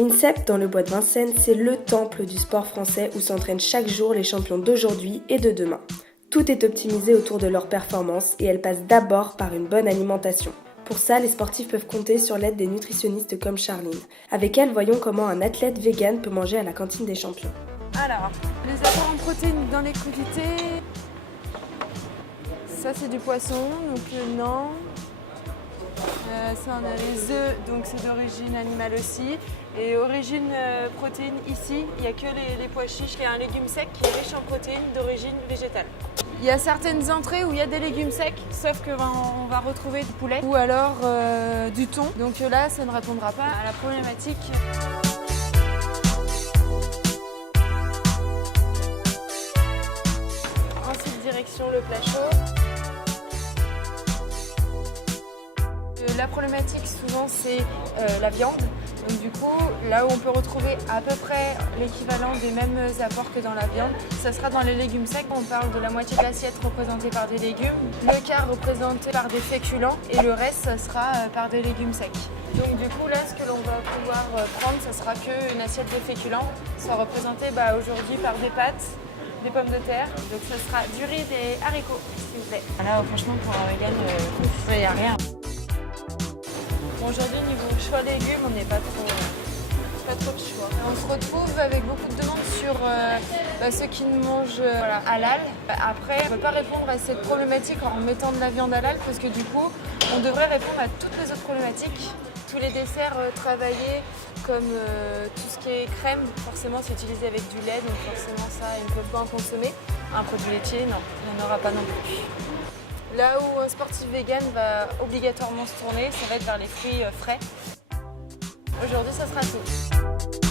L'INSEP, dans le bois de Vincennes, c'est le temple du sport français où s'entraînent chaque jour les champions d'aujourd'hui et de demain. Tout est optimisé autour de leur performance et elle passe d'abord par une bonne alimentation. Pour ça, les sportifs peuvent compter sur l'aide des nutritionnistes comme Charline. Avec elle, voyons comment un athlète vegan peut manger à la cantine des champions. Alors, les apports en protéines dans les crudités. Ça, c'est du poisson, donc non. Ça, on a les œufs, donc c'est d'origine animale aussi. Et origine protéine, ici, il n'y a que les pois chiches. Il y a un légume sec qui est riche en protéines d'origine végétale. Il y a certaines entrées où il y a des légumes secs, sauf qu'on va retrouver du poulet ou alors du thon. Donc là, ça ne répondra pas à la problématique. Ensuite, direction le plat chaud. La problématique souvent c'est la viande, donc du coup là où on peut retrouver à peu près l'équivalent des mêmes apports que dans la viande, ça sera dans les légumes secs. On parle de la moitié de l'assiette représentée par des légumes, le quart représenté par des féculents et le reste ça sera par des légumes secs. Donc du coup là ce que l'on va pouvoir prendre ça sera qu'une assiette de féculents, ça représentée aujourd'hui par des pâtes, des pommes de terre, donc ce sera du riz, des haricots s'il vous plaît. Là franchement pour un vegan il n'y a rien. Aujourd'hui, niveau choix légumes, on n'est pas trop de choix. On se retrouve avec beaucoup de demandes sur ceux qui ne mangent halal. Après, on ne peut pas répondre à cette problématique en mettant de la viande halal parce que du coup, on devrait répondre à toutes les autres problématiques. Tous les desserts travaillés, comme tout ce qui est crème, forcément c'est utilisé avec du lait, donc forcément ça, ils ne peuvent pas en consommer. Un produit laitier, non, il n'y en aura pas non plus. Là où un sportif vegan va obligatoirement se tourner, ça va être vers les fruits frais. Aujourd'hui, ça sera tout.